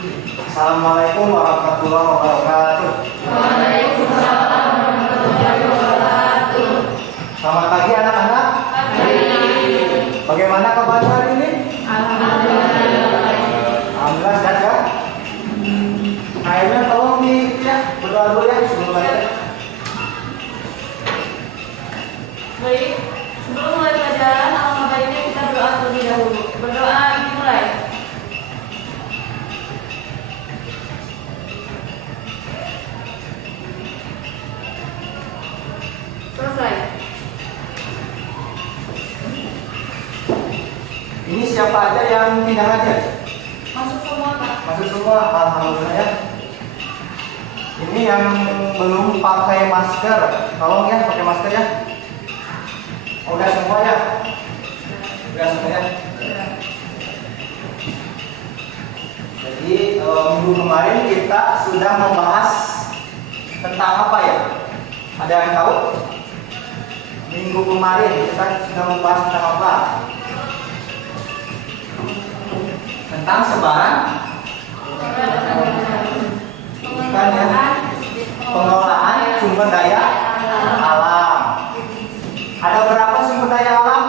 Assalamualaikum warahmatullahi wabarakatuh. Waalaikumsalam warahmatullahi wabarakatuh. Selamat pagi anak-anak. Bagaimana kabar hari ini? Alhamdulillah. Alhamdulillah sehat ya. Akhirnya tolong nih ya berdoa dulu ya sebelum belajar. Baik, sebelum mulai pelajaran, alangkah baiknya kita berdoa terlebih dahulu. Berdoa dimulai. Selesai. Ini siapa aja yang tidak hadir? Masuk semua, Pak. Masuk semua, alhamdulillah ya. Ini yang belum pakai masker, tolong ya pakai masker ya. Oh, udah semua ya? Udah semua ya? Jadi minggu kemarin kita sudah membahas tentang apa ya? Ada yang tahu? Minggu kemarin kita sudah membahas tentang apa? Tentang sebaran bukan ya? Pengelolaan sumber daya alam. Ada berapa sumber daya alam?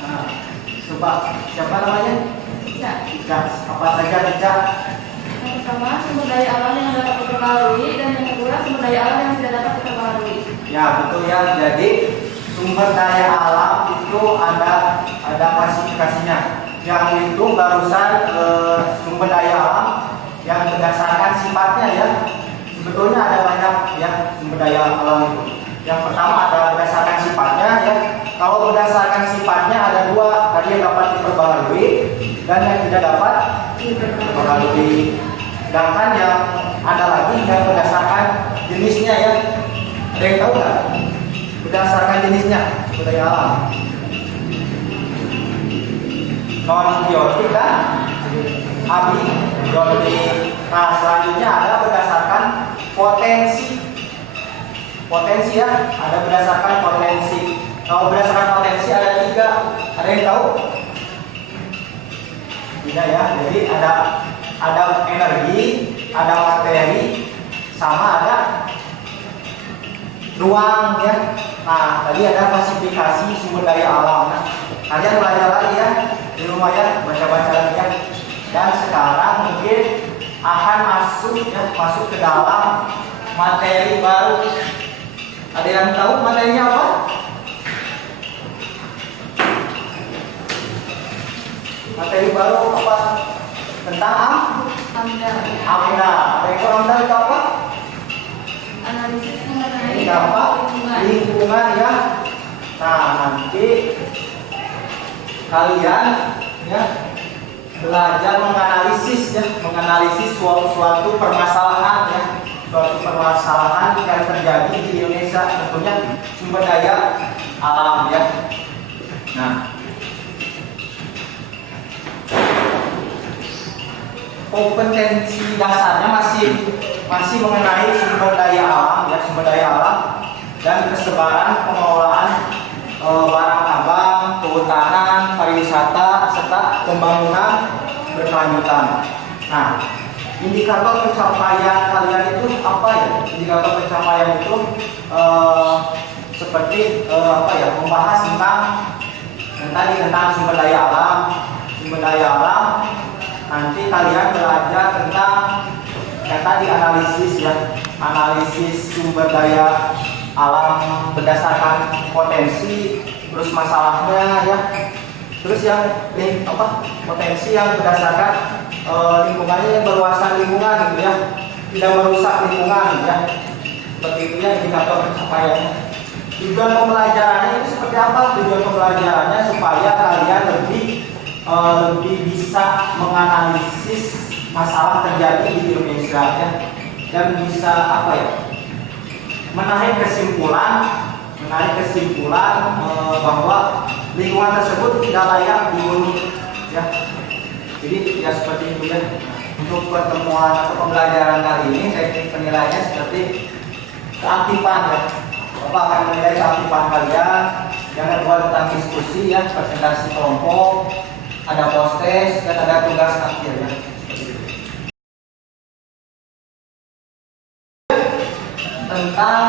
Nah, coba siapa namanya? Ica. Apa saja Ica? Yang pertama, sumber daya alam yang dapat diperbarui, dan yang kedua, sumber daya alam yang tidak dapat diperbarui. Ya betul ya. Jadi sumber daya alam itu ada klasifikasinya. Yang itu barusan sumber daya alam yang berdasarkan sifatnya ya. Sebetulnya ada banyak ya sumber daya alam itu. Yang pertama ada berdasarkan sifatnya ya. Kalau berdasarkan sifatnya ada dua, tadi yang dapat diperbarui dan yang tidak dapat diperbarui. Sedangkan yang ada lagi yang berdasarkan jenisnya ya. Ada yang tahu nggak? Berdasarkan jenisnya sumber daya alam. Non biotik dan abiotik. Nah selanjutnya ada berdasarkan potensi. Potensi ya, ada berdasarkan potensi. Kalau berdasarkan potensi ada tiga. Ada yang tahu? Tidak ya. Jadi ada energi, ada materi, sama ada ruang ya. Nah tadi ada klasifikasi sumber daya alam. Nah, kalian belajar lagi ya di rumah ya, baca-baca lagi ya. Dan sekarang mungkin akan masuk ke dalam materi baru. Ada yang tahu materinya apa? Materi baru apa? Tentang AMDAL. AMDAL. Ada yang tahu AMDAL itu apa? Analisis mengenai Ini apa? Lingkungan ya. Nah nanti kalian ya belajar menganalisis suatu permasalahan ya, suatu permasalahan yang terjadi di Indonesia, tentunya sumber daya alam ya. Nah, kompetensi dasarnya masih mengenai sumber daya alam ya, sumber daya alam dan kesebaran pengelolaan barang tambang, kehutanan, pariwisata, serta pembangunan berkelanjutan. Nah, indikator pencapaian kalian itu apa ya? Indikator pencapaian itu seperti apa ya? Membahas tentang sumber daya alam. Sumber daya alam. Nanti kalian belajar tentang yang tadi analisis ya, analisis sumber daya alam berdasarkan potensi, terus masalahnya ya, terus yang potensi yang berdasarkan lingkungannya, yang berluasan lingkungan gitu ya, tidak merusak lingkungan ya, seperti itu ya indikator pencapaiannya. Tujuan pembelajarannya itu seperti apa? Tujuan pembelajarannya supaya kalian lebih bisa menganalisis masalah terjadi di Indonesia ya, dan bisa menarik kesimpulan bahwa lingkungan tersebut tidak layak dihuni ya. Jadi ya seperti itu ya. Untuk pertemuan atau pembelajaran kali ini teknik penilaiannya seperti keaktifan ya. Bapak akan menilai keaktifan kalian. Yang kedua tentang diskusi ya, presentasi kelompok. ada postes dan ada tugas akhir ya. Tentang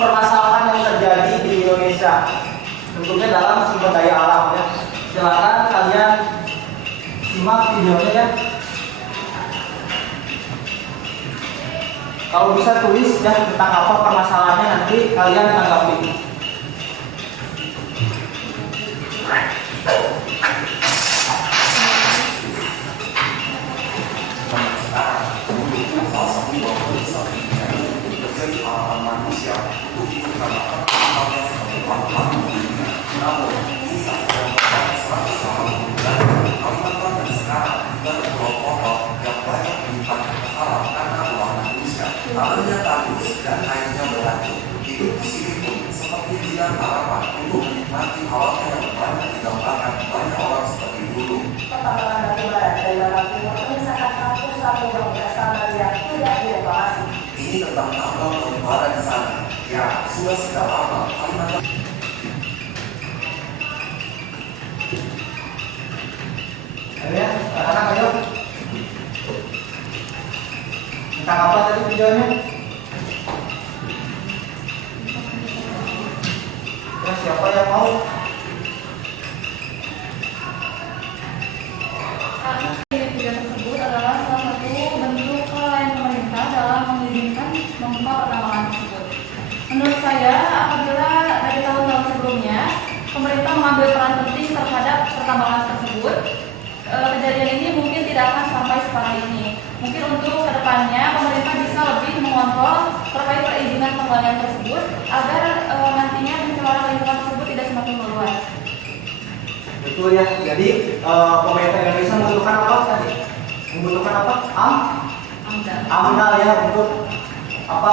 permasalahan yang terjadi di Indonesia, tentunya dalam sumber daya alam ya. Silakan kalian simak videonya ya. Kalau bisa tulis ya tentang apa permasalahannya, nanti kalian tanggapi. Lalunya tandus dan airnya beracun. Hidup di sini pun seperti bilang harapan untuk menikmati alamnya yang banyak digambarkan banyak orang seperti dulu. Pertambangan batu bara dari barat timur menyisakan kampung satu yang berasal dari yang tidak direparasi. Ini tentang tambang batu bara di sana. Ya, sudah sejak lama Kalimantan. Ayo ya, anak-anak ayo. Tentang apa tadi videonya? Ya, siapa yang mau? Video tersebut adalah salah satu bentuk kelalaian pemerintah dalam mengizinkan membuka pertambangan tersebut. Menurut saya, apabila dari tahun-tahun sebelumnya pemerintah mengambil peran penting terhadap pertambangan tersebut, kejadian ini mungkin tidak akan sampai separah ini. Mungkin untuk kedepannya pemerintah bisa lebih mengontrol terkait perizinan penggalian tersebut agar nantinya pencemaran lingkungan tersebut tidak semakin meluas. Betul ya. Jadi pemerintah Indonesia membutuhkan apa tadi? Membutuhkan apa? AMDAL ya, untuk apa?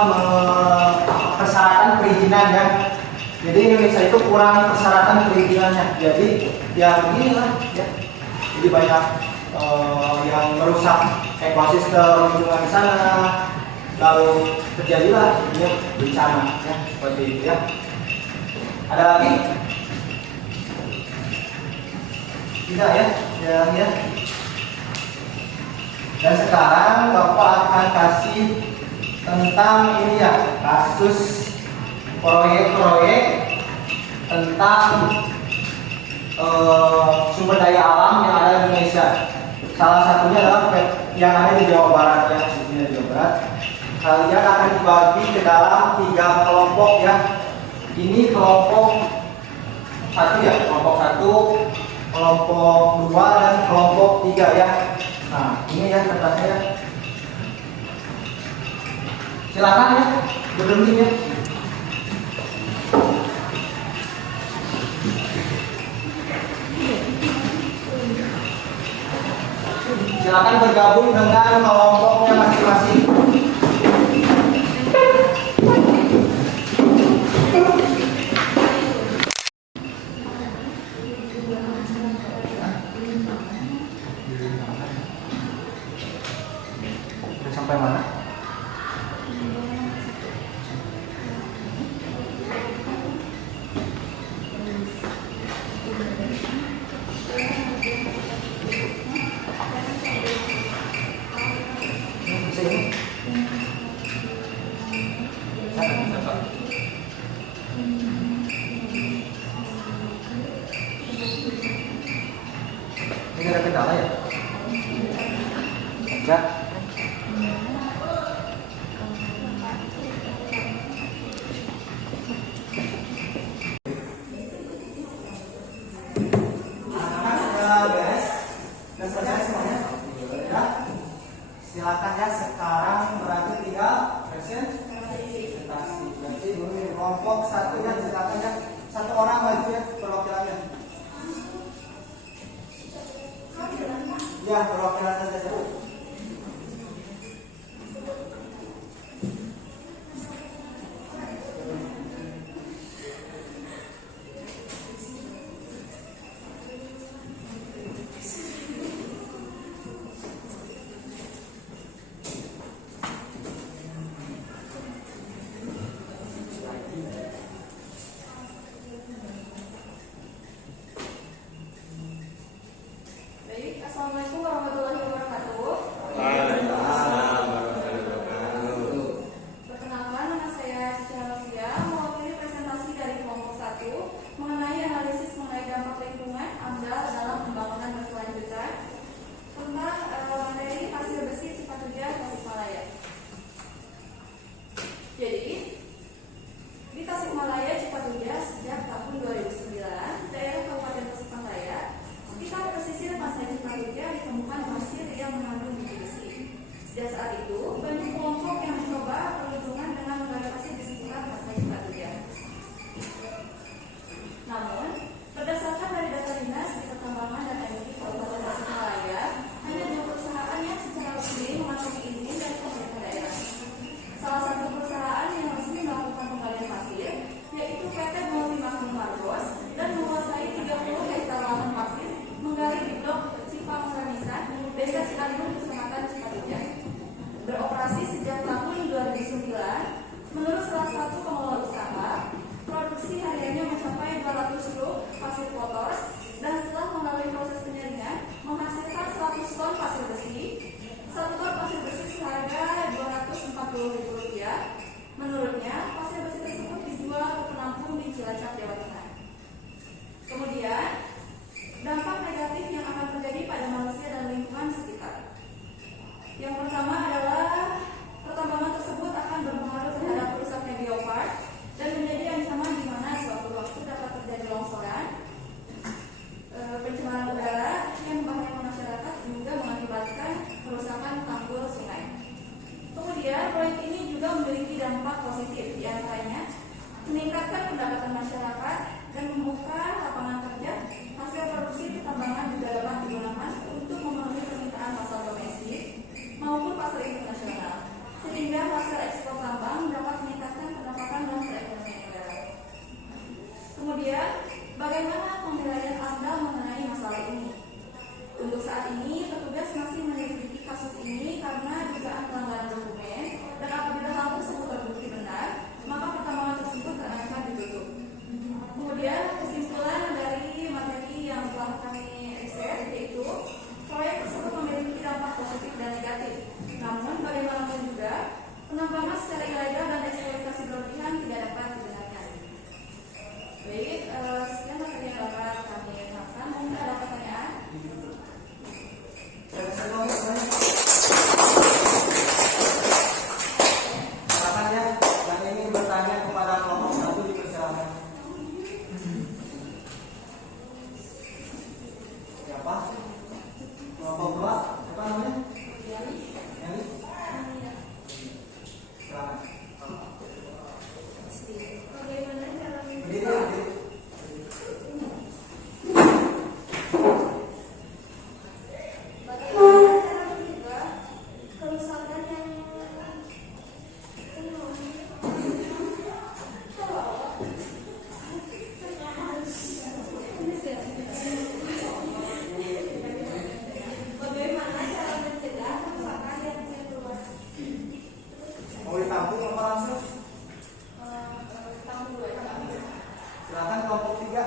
Persyaratan perizinan ya. Jadi Indonesia itu kurang persyaratan perizinannya. Jadi ya beginilah ya. Jadi banyak yang merusak ekosistem lingkungan di sana, lalu terjadilah ya bencana ya seperti itu ya. Ada lagi? Tidak ya, ya. Dan sekarang Bapak akan kasih tentang ini ya, kasus proyek-proyek tentang sumber daya alam yang ada di Indonesia. Salah satunya adalah yang ada di Jawa Barat ya, di Jawa Barat. Kalian akan dibagi ke dalam 3 kelompok ya. Ini kelompok 1 ya, kelompok 1, kelompok 2 dan kelompok 3 ya. Nah, ini ya kertasnya ya. Silakan ya, berhenti ya. Silakan bergabung dengan kelompoknya masing-masing. Sudah sampai mana? Ini ada kendala ya? Enggak. Silakan ya, sekarang berarti tinggal presentasi. Berarti dulu kelompok 1 ya, silakan ya. 1 orang maju ya perwakilannya. Ya, perwakilan saja. Assalamualaikum warahmatullahi wabarakatuh. Waalaikumsalam warahmatullahi wabarakatuh. Perkenalkan, nama saya Cici Novia, mewakili presentasi dari kelompok 1 mengenai analisis mengenai dampak lingkungan AMDAL dalam pembangunan berkelanjutan tentang materi pasir besi Cipatujah, Tasikmalaya. Jadi, di Tasikmalaya, Cipatujah sejak tahun 2009, daerah Kabupaten Tasikmalaya, sekitar pesisir pantai Cipatujah ditemukan pasir yang mengandung biji besi. Sejak saat itu, banyak kelompok yang mencoba perlindungan dengan menggali pasir di sekitar pantai Cipatujah. Namun, berdasarkan dari data dinas di pertambangan dan energi Kabupaten Tasikmalaya, hanya 2 perusahaan yang secara resmi mengantongi izin dari pemerintah daerah. Salah satu perusahaan yang resmi melakukan penggalian pasir yaitu PT Multimagnum Margos dan menguasai 30 hektar lahan pasir menggali di blok Cipang Ramisan, Desa Cianjur, Kecamatan Cipatujah. Beroperasi sejak tahun 2009, menurut salah satu pengelola usaha, produksi hariannya mencapai 200 truk pasir kotor dan setelah melalui proses penyaringan menghasilkan 100 ton pasir besi. 1 ton pasir besi seharga Rp240.000. Menurutnya, pasir besi tersebut dijual ke penampung di Cilacap, Jawa Tengah. Kemudian, dampak negatif yang akan terjadi pada manusia dan lingkungan sekitar. Yang pertama adalah pertambangan tersebut akan berpengaruh terhadap rusaknya biopark dan menjadi ancaman di mana suatu waktu dapat terjadi longsoran, pencemaran udara yang membahayakan masyarakat juga mengakibatkan kerusakan tanggul sungai. Kemudian proyek ini juga memiliki dampak positif, diantaranya meningkatkan pendapatan masyarakat dan membuka lapangan kerja. Hasil produksi pertambangan juga dapat digunakan untuk memenuhi permintaan pasar domestik maupun pasar internasional, sehingga hasil ekspor tambang dapat meningkatkan pendapatan dan perekonomian negara. Kemudian, bagaimana penilaian AMDAL mengenai masalah ini? Untuk saat ini, petugas masih menyelidiki kasus ini karena dugaan pelanggaran dokumen, dan apabila hal tersebut terbukti benar, maka pertambangan tersebut akan ditutup. Kemudian, kesimpulan dari materi yang telah kami riset yaitu proyek tersebut memiliki dampak positif dan negatif. Namun, bagaimanapun juga, penambangan secara ilegal dan eksploitasi berlebihan tidak dapat dibenarkan. Baik, sekian materi yang dapat kami sampaikan. Mungkin ada pertanyaan? Silakan ya, yang ingin bertanya kepada kelompok 1 dipersilakan. Siapa? Kelompok 2, siapa namanya? Yani. Silakan. Bagaimana cara Berdiri. Bagaimana cara mencegah kerusakan yang Mau ditampung apa langsung? Silakan kelompok 3.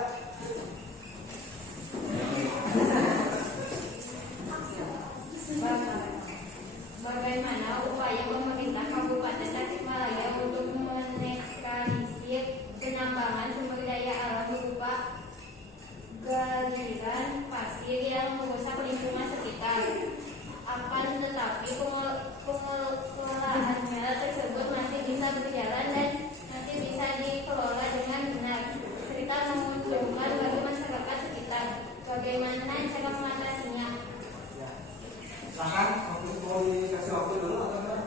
Bagaimana upaya pemerintah Kabupaten Tasikmalaya untuk menetralisir penambangan sumber daya alam berupa galiran pasir yang merusak lingkungan sekitar? Akan tetapi pengelolaan tersebut masih bisa berjalan dan masih bisa dikelola dengan benar. Serta menguntungkan bagi masyarakat sekitar. Bagaimana cara mengatasinya? Silakan, mau dikasih waktu dulu atau enggak?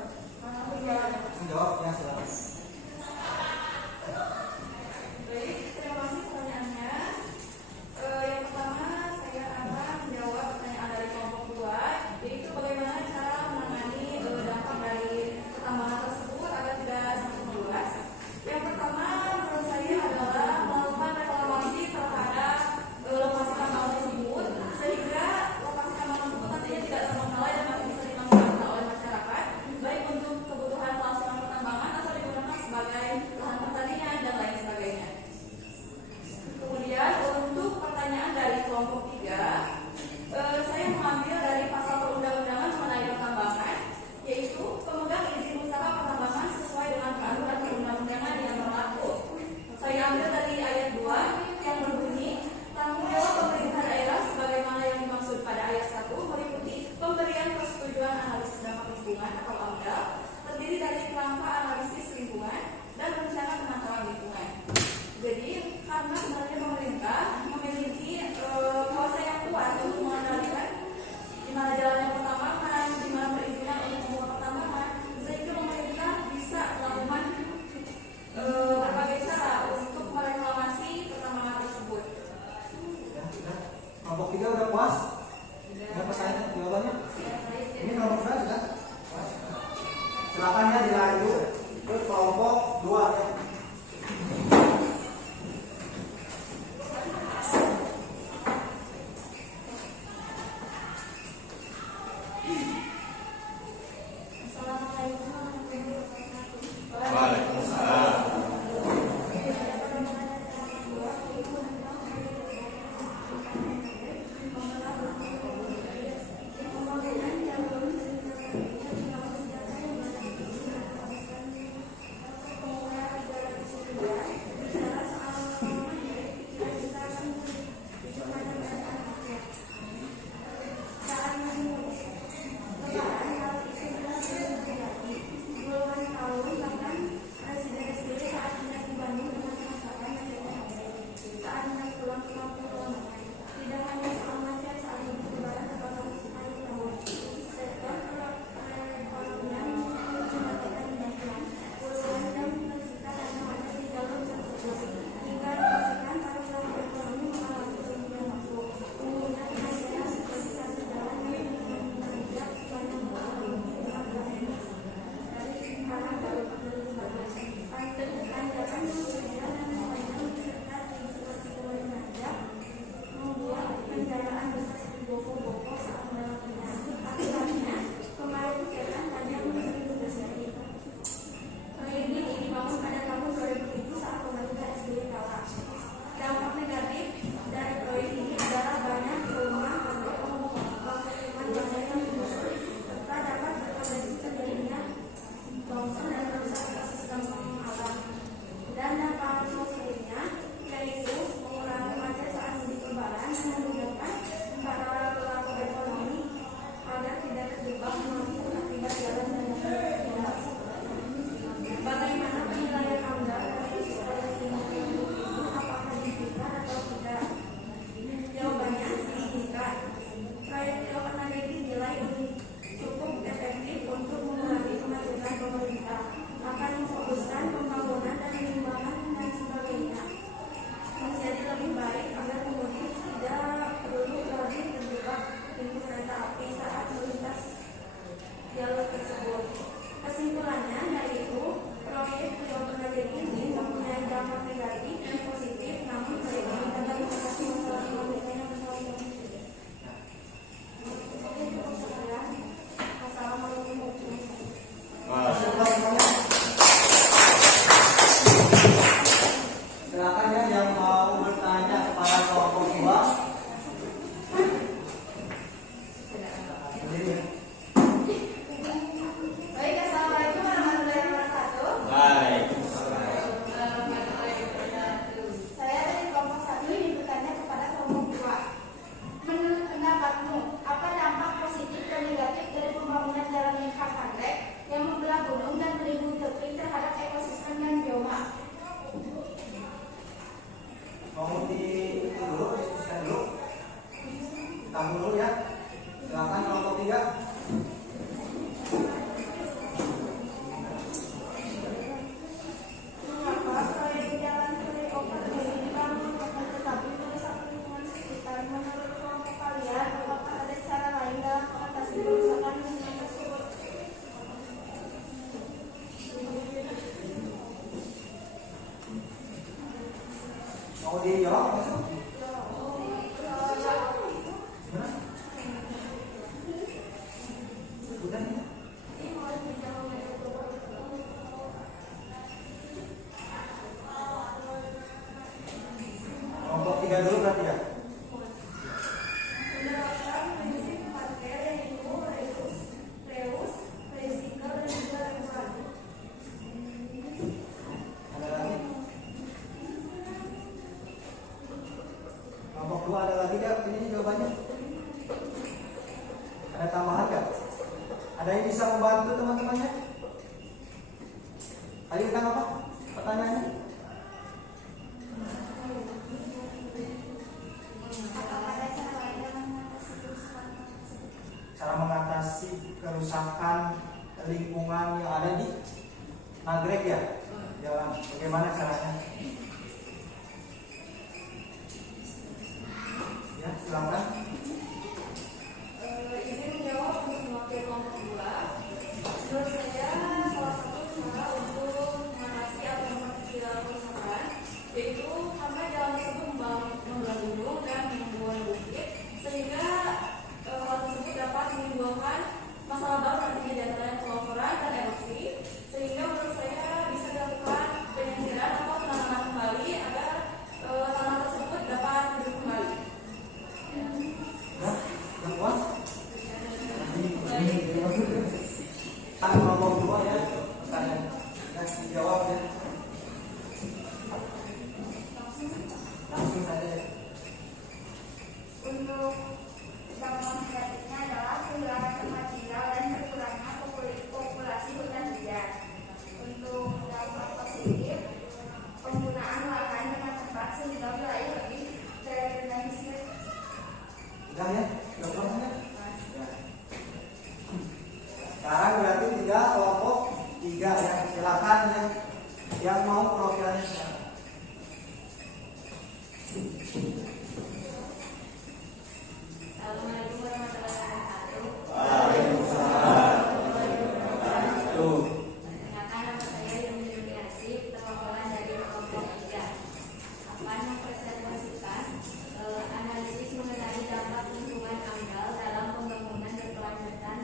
Menjawab, ya silakan. Baik, terima kasih pertanyaannya. Yang pertama, saya akan menjawab pertanyaan dari kelompok 2, yaitu bagaimana cara menangani dampak dari pertambangan tersebut agar tidak semakin meluas. Yang pertama, menurut saya adalah melakukan reklamasi terhadap lokasi tambang tersebut, sehingga lokasi tambang tersebut nantinya tidak terbengkalai dan masih bisa Ada tambahan nggak? Ada yang bisa membantu teman-temannya? Ayo kita apa? Pertanyaannya? Cara mengatasi kerusakan lingkungan yang ada di Nagrek ya? Jalan. Bagaimana caranya? Ya, silakan. Ini menjawab untuk mewakili kelompok 2. Menurut saya salah satu cara untuk mengatasi atau mengkecil kerusakan yaitu karena jalan tersebut menggelundung dan membuat bukit sehingga hal tersebut dapat menimbulkan masalah baru nantinya di antara pelongsoran dan erupsi, sehingga menurut saya bisa dilakukan penyisiran atau penanaman kembali agar tanah tersebut dapat hidup kembali. Nah, yang kuat? Kami kelompok 2 ya. Pertanyaan. Nah, dijawab ya. Langsung saja ya. Untuk dampak negatifnya adalah kehilangan tempat tinggal dan berkurangnya populasi hutan liar. Untuk dampak positif, penggunaan lahan dengan tepat sehingga wilayah lebih terorganisir. Udah ya? Udah pulang ya? Ya. Sekarang berarti 3 kelompok 3 ya. Silakan ya. Yang mau perwakilannya silakan. Assalamualaikum warahmatullahi wabarakatuh. Waalaikumsalam warahmatullahi wabarakatuh. Perkenalkan, nama saya Yuni Asif, perwakilan dari kelompok 3. Akan mempresentasikan analisis mengenai dampak lingkungan AMDAL dalam pembangunan berkelanjutan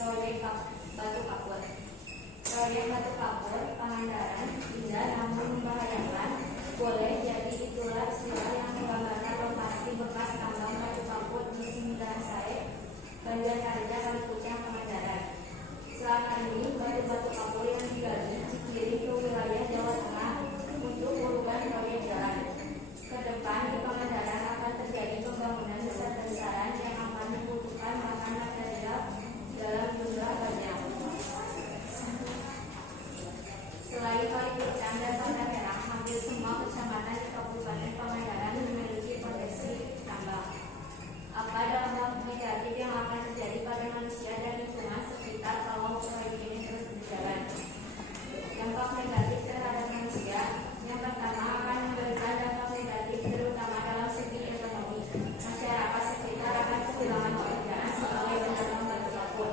proyek batu kapur. Proyek batu kapur Pangandaran indah namun membahayakan. Boleh jadi itulah istilah yang menggambarkan lokasi bekas tambang batu kapur di Sembilan Sae, Banjarharja, Kalipucang, Pangandaran. Selama ini batu-batu kapur yang digali dikirim ke wilayah Jawa Tengah untuk urutan proyek jalan. Kedepan di Pangandaran akan terjadi pembangunan besar-besaran yang akan membutuhkan bahan material dalam jumlah banyak. Selain Kalipucang dan Banda Merah, hampir semua kecamatan di Kabupaten Pangandaran memiliki potensi tambang. Apa dampak negatif yang akan terjadi pada manusia dan lingkungan sekitar kalau proyek ini terus berjalan? Dampak negatif terhadap manusia, yang pertama akan memberikan dampak negatif terutama dalam segi ekonomi. Masyarakat sekitar akan kehilangan pekerjaan sebagai penambang batu kapur.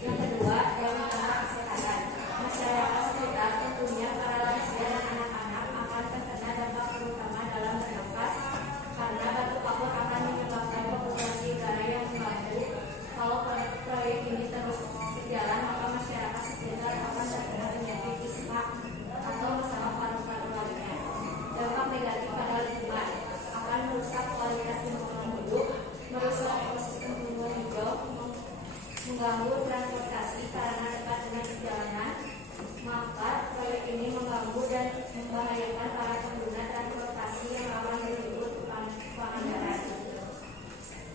Yang kedua, dampak kesehatan. Masyarakat sekitar tentunya para lansia dan anak-anak akan terkena dampak terutama dalam bernafas karena batu kapur akan menyebabkan populasi udara yang membantu. Kalau proyek ini terus berjalan, maka masyarakat sekitar akan terkena penyakit ispa atau masalah paru-paru lainnya. Dampak negatif pada lingkungan akan merusak kualitas lingkungan hidup, merusak ekosistem tumbuhan hijau, mengganggu transportasi karena dekat dengan perjalanan. Maka proyek ini mengganggu dan membahayakan para pengguna transportasi yang rawan disebut Pangandaran.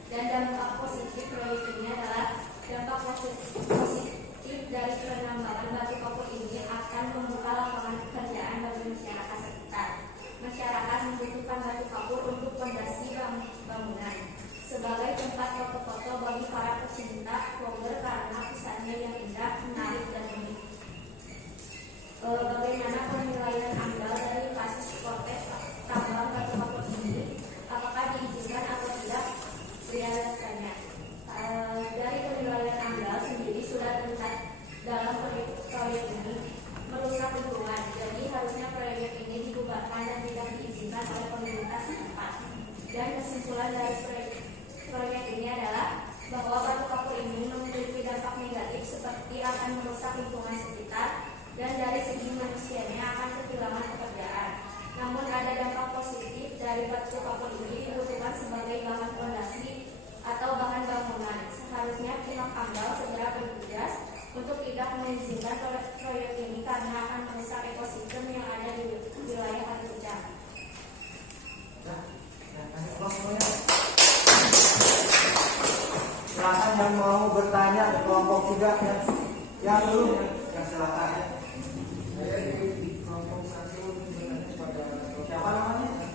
Dan dampak positif proyek ini adalah dampak positif dari penambangan batu kapur ini akan membuka lapangan pekerjaan bagi masyarakat sekitar. Masyarakat membutuhkan batu kapur untuk fondasi bangunan sebagai tempat foto-foto bagi para pecinta Bogor karena kesannya yang indah, menarik dan unik. Bagaimana penilaian AMDAL dari kasus protes tambang batu kapur ini? Apakah diizinkan atau tidak? Dijelaskannya. Dari penilaian AMDAL sendiri sudah terlihat dalam proyek ini merusak lingkungan. Jadi harusnya proyek ini dibubarkan dan tidak diizinkan oleh pemerintah setempat. Dan kesimpulan dari proyek ini adalah bahwa batu kapur ini memiliki dampak negatif seperti akan merusak lingkungan sekitar dan dari segi manusianya akan kehilangan pekerjaan. Namun ada dampak positif dari batu kapur ini dibutuhkan sebagai bahan fondasi atau bahan bangunan. Seharusnya pihak AMDAL segera bertugas untuk tidak mengizinkan proyek ini karena akan merusak ekosistem yang ada di wilayah Kalipucang. Silakan yang mau mau bertanya ke kelompok 3 ya? Yang belum ya silakan ya. Saya di kelompok 1 siapa namanya?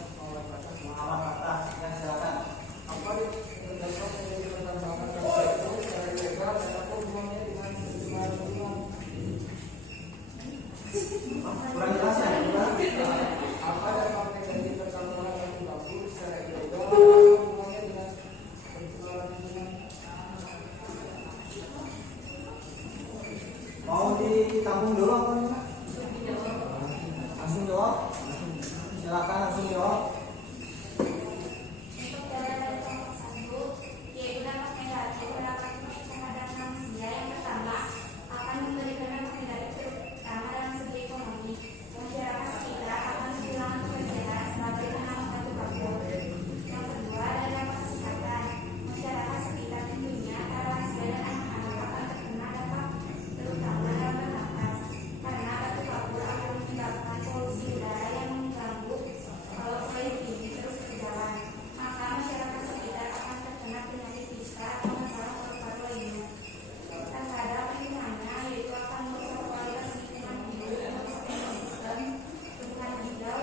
Muhammad Fatah. Ya silakan. Apa kurang jelas ya? Apa dampak negatif pertambangan batu batu secara ilegal hubungannya dengan pencemaran lingkungan? Mau ditanggung dulu apa nih? Langsung jawab. Silakan langsung jawab. Untuk dari kelompok 1, yaitu dampak negatif terhadap kesehatan manusia yang pertama akan memberikan dampak negatif terutama dalam segi ekonomi. Masyarakat sekitar akan kehilangan pekerjaan sebagai penambang batu kapur. Yang kedua adalah dampak kesehatan. Masyarakat sekitar tentunya para lansia dan anak-anak akan terkena dampak terutama dalam bernapas karena batu kapur akan menyebabkan polusi udara yang mengganggu kalau proyek ini terus berjalan. Maka masyarakat sekitar akan terkena penyakit ispa atau masalah paru-paru lainnya. Terhadap lingkungannya yaitu akan merusak kualitas lingkungan hidup, merusak ekosistem, tumbuhan hijau,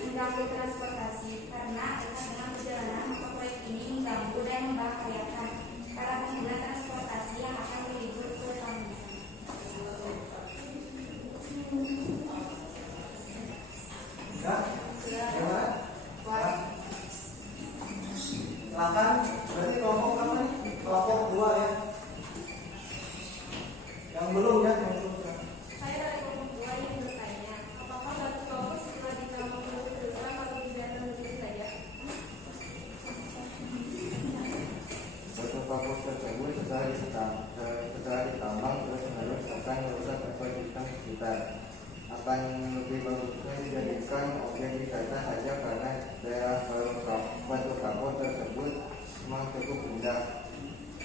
mengganggu transportasi karena dengan perjalanan maka proyek ini mengganggu dan membahayakan para pengguna transportasi yang akan berlibur ke kampung. Ya? Gimana? Silakan. Berarti kelompok berapa nih? Kelompok 2 ya. Yang belum ya, yang belum. Saya dari kelompok 2 yang bertanya, apakah batu kapur setelah ditambang itu terulang atau dibiarkan begitu saja? Batu kapur tersebut setelah ditambang terus menerus akan merusak ekosistem sekitar. Akan lebih bagusnya dijadikan objek wisata saja karena daerah batu kapur tersebut memang cukup indah.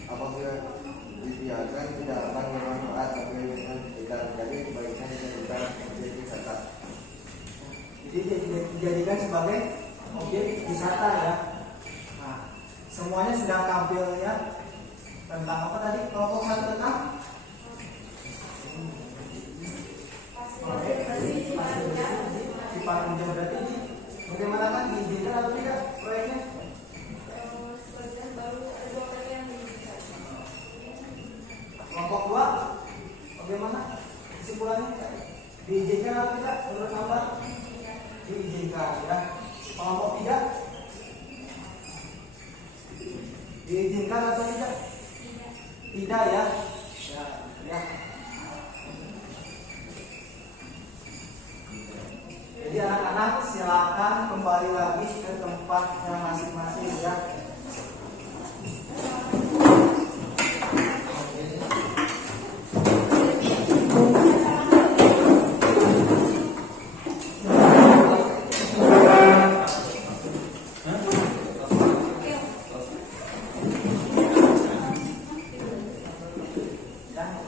Apabila dibiarkan tidak akan bermanfaat bagi lingkungan sekitar, jadi sebaiknya dijadikan objek wisata. Jadi dijadikan sebagai objek wisata ya. Nah, semuanya sudah tampil ya. Tentang apa tadi? Kelompok 1 tentang sifat hujan berarti bagaimana kan diizinkan atau tidak proyeknya? Sebagian baru ada 2 kali yang diizinkan. Kelompok 2 bagaimana kesimpulannya? Diizinkan atau tidak menurut Anda? Diizinkan ya. Kelompok 3 diizinkan atau tidak? Tidak ya. Ya. Jadi anak-anak silakan kembali lagi ke tempatnya masing-masing ya.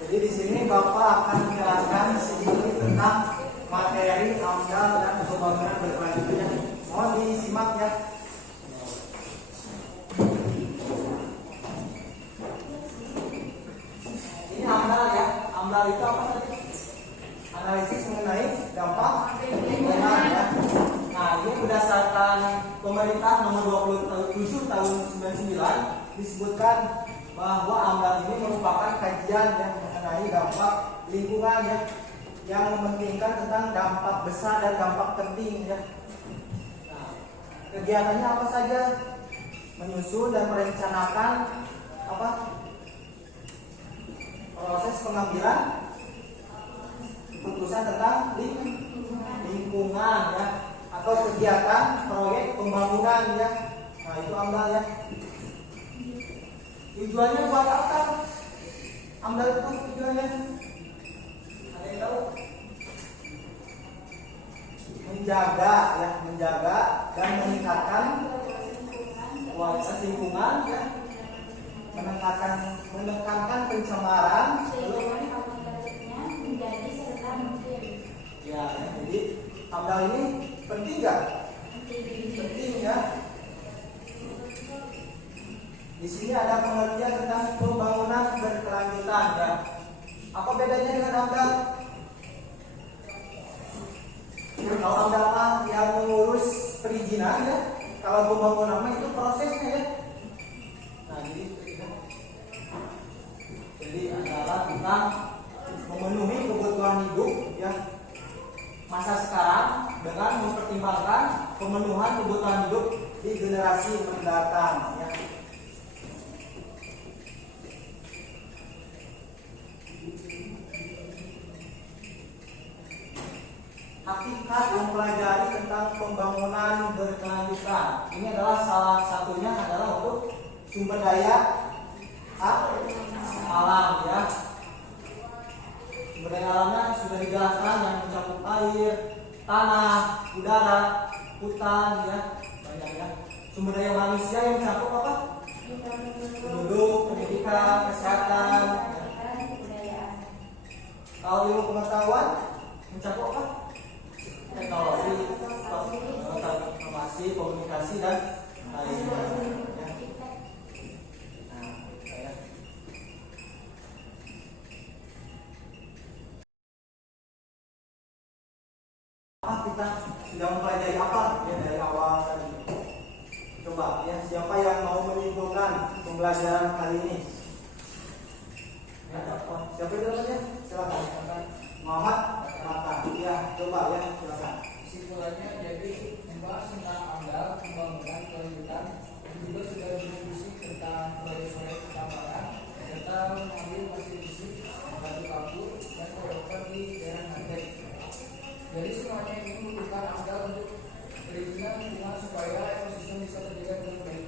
Jadi di sini Bapak akan menjelaskan sedikit tentang materi amdal dan pembangunan berkelanjutan. Mohon disimak ya. Ini amdal ya. Amdal itu apa tadi? Analisis mengenai dampak lingkungan ya. Nah, ini berdasarkan pemerintah nomor 27 tahun 99 disebutkan bahwa amdal ini merupakan kajian yang mengenai dampak lingkungan ya, yang mementingkan tentang dampak besar dan dampak penting ya. Nah, kegiatannya apa saja? Menyusun dan merencanakan apa? Proses pengambilan keputusan tentang lingkungan ya, atau kegiatan proyek pembangunan ya. Nah, itu amdal ya. Tujuannya buat apa? Amdal itu tujuannya ada yang tahu? Menjaga dan meningkatkan kualitas lingkungan ya, menekankan pencemaran menjadi serta mungkin. ya. Jadi amdal ini penting nggak? Penting ya. Di sini ada pengertian tentang pembangunan berkelanjutan ya. Apa bedanya dengan AMDAL? Kalau AMDAL yang mengurus perizinan ya, kalau pembangunan itu prosesnya ya. Nah, jadi adalah tentang memenuhi kebutuhan hidup ya masa sekarang dengan mempertimbangkan pemenuhan kebutuhan hidup di generasi mendatang ya. Hakikat mempelajari tentang pembangunan berkelanjutan. Ini adalah salah satunya adalah untuk sumber daya alam ya. Sumber daya alamnya sudah dijelaskan yang mencakup air, tanah, udara, hutan ya, banyak ya. Sumber daya manusia yang mencakup apa? Penduduk, pendidikan, kesehatan. Ya. Kalau ilmu pengetahuan mencakup apa? Teknologi, informasi, komunikasi dan lainnya. Ya. Nah, ya. Kita sudah mempelajari apa ya dari awal tadi. Coba ya, siapa yang mau menyimpulkan pembelajaran kali ini? Ya, siapa itu namanya? Silakan. Muhammad, silakan. Ya, coba ya, silakan. Kesimpulannya jadi membahas tentang AMDAL pembangunan kelanjutan, juga sudah berdiskusi tentang proyek-proyek pertambangan serta mengambil kontribusi batu kapur dan flyover di daerah Nagrek. Jadi semuanya ini membutuhkan AMDAL untuk perizinan lingkungan supaya ekosistem bisa terjaga dengan baik.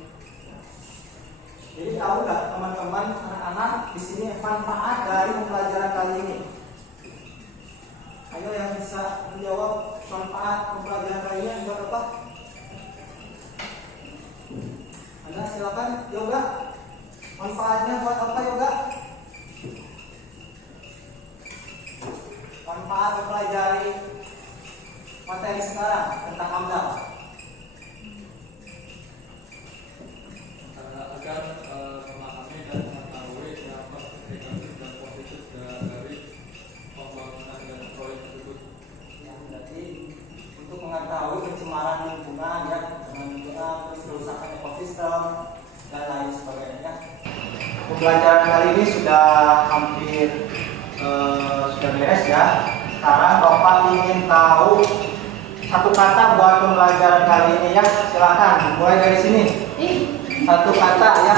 Jadi tahu nggak teman-teman anak-anak di sini manfaat dari pembelajaran kali ini? Ayo yang bisa menjawab manfaat pembelajaran kali ini buat apa? Anda silakan yoga. Manfaatnya buat apa yoga? Manfaat mempelajari materi sekarang tentang AMDAL. Agar memahami dan mengetahui apa implikasi dan positif dari pembangunan dan proyek tersebut. Ya, berarti untuk mengetahui pencemaran lingkungan ya, lingkungan, terus kerusakan ekosistem dan lain sebagainya. Pembelajaran kali ini sudah hampir sudah beres ya. Sekarang Bapak ingin tahu satu kata buat pembelajaran kali ini ya. Silakan mulai dari sini. Satu kata ya.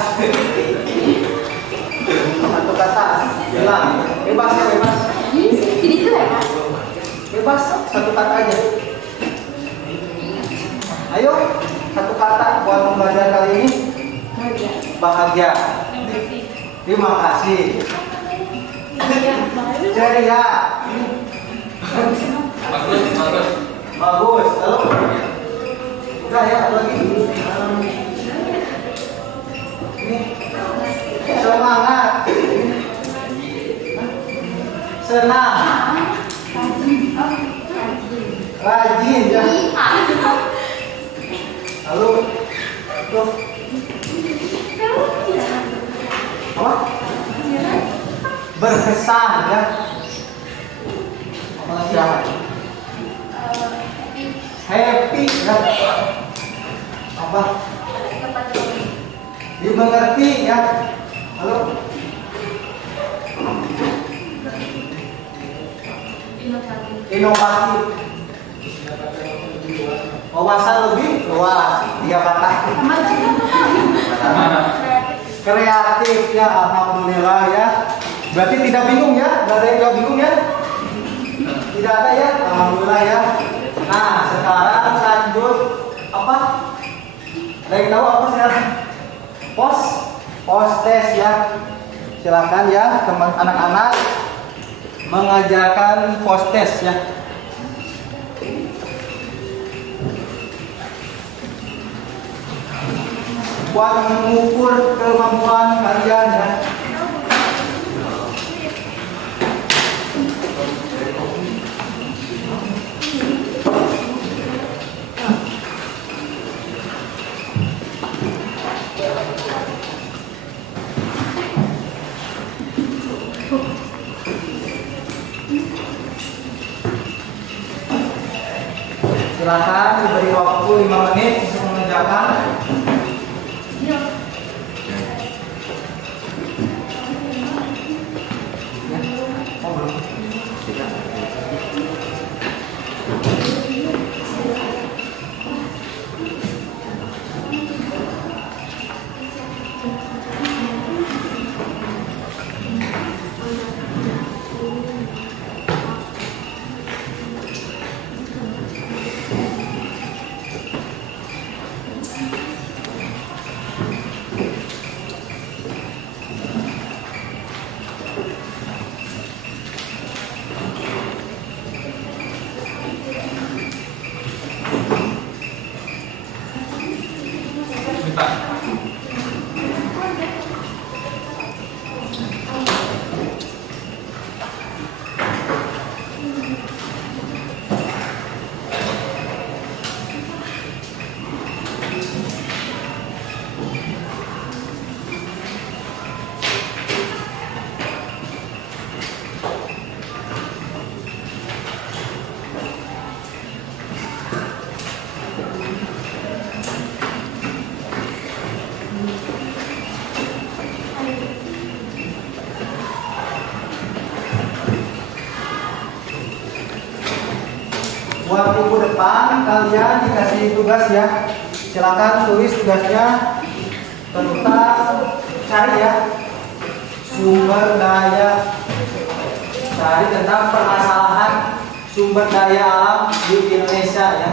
Satu kata. Bilang. Bebas ya, bebas. Bebas, satu kata aja. Ayo, satu kata buat pembelajaran kali ini. Bahagia. Terima kasih. Ceria. Bagus. Lalu, udah ya, lagi. Ini semangat. Senang. Rajin ya. Lalu tuh apa? Berkesan ya. Apa lagi ya? Happy ya. Apa? Dimengerti ya. Lalu inovatif. Wawasan lebih luas. 3 kata. Kreatif ya, alhamdulillah ya. Berarti tidak bingung ya? Tidak ada yang tidak bingung ya? Tidak ada ya? Alhamdulillah ya. Nah, sekarang lanjut apa? Ada yang tahu apa sekarang? Post test ya. Silakan ya teman anak-anak mengajarkan post test ya. Buat mengukur kemampuan kalian ya. Silakan diberi waktu 5 menit untuk mengerjakan. Iya. Oh, belum. Buat minggu depan kalian dikasih tugas ya. Silakan tulis tugasnya tentang cari ya sumber daya, cari tentang permasalahan sumber daya alam di Indonesia ya.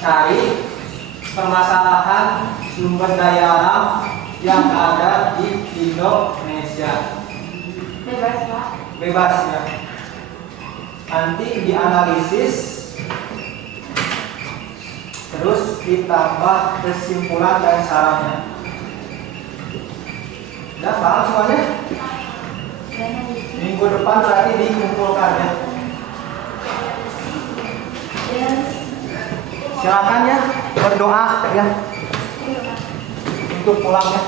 Cari permasalahan sumber daya alam yang ada di Indonesia. Bebas, Pak. Bebas ya. Nanti dianalisis, terus ditambah kesimpulan dan sarannya. Udah paham semuanya? Minggu depan berarti dikumpulkan ya. Silakan ya berdoa ya untuk pulang ya.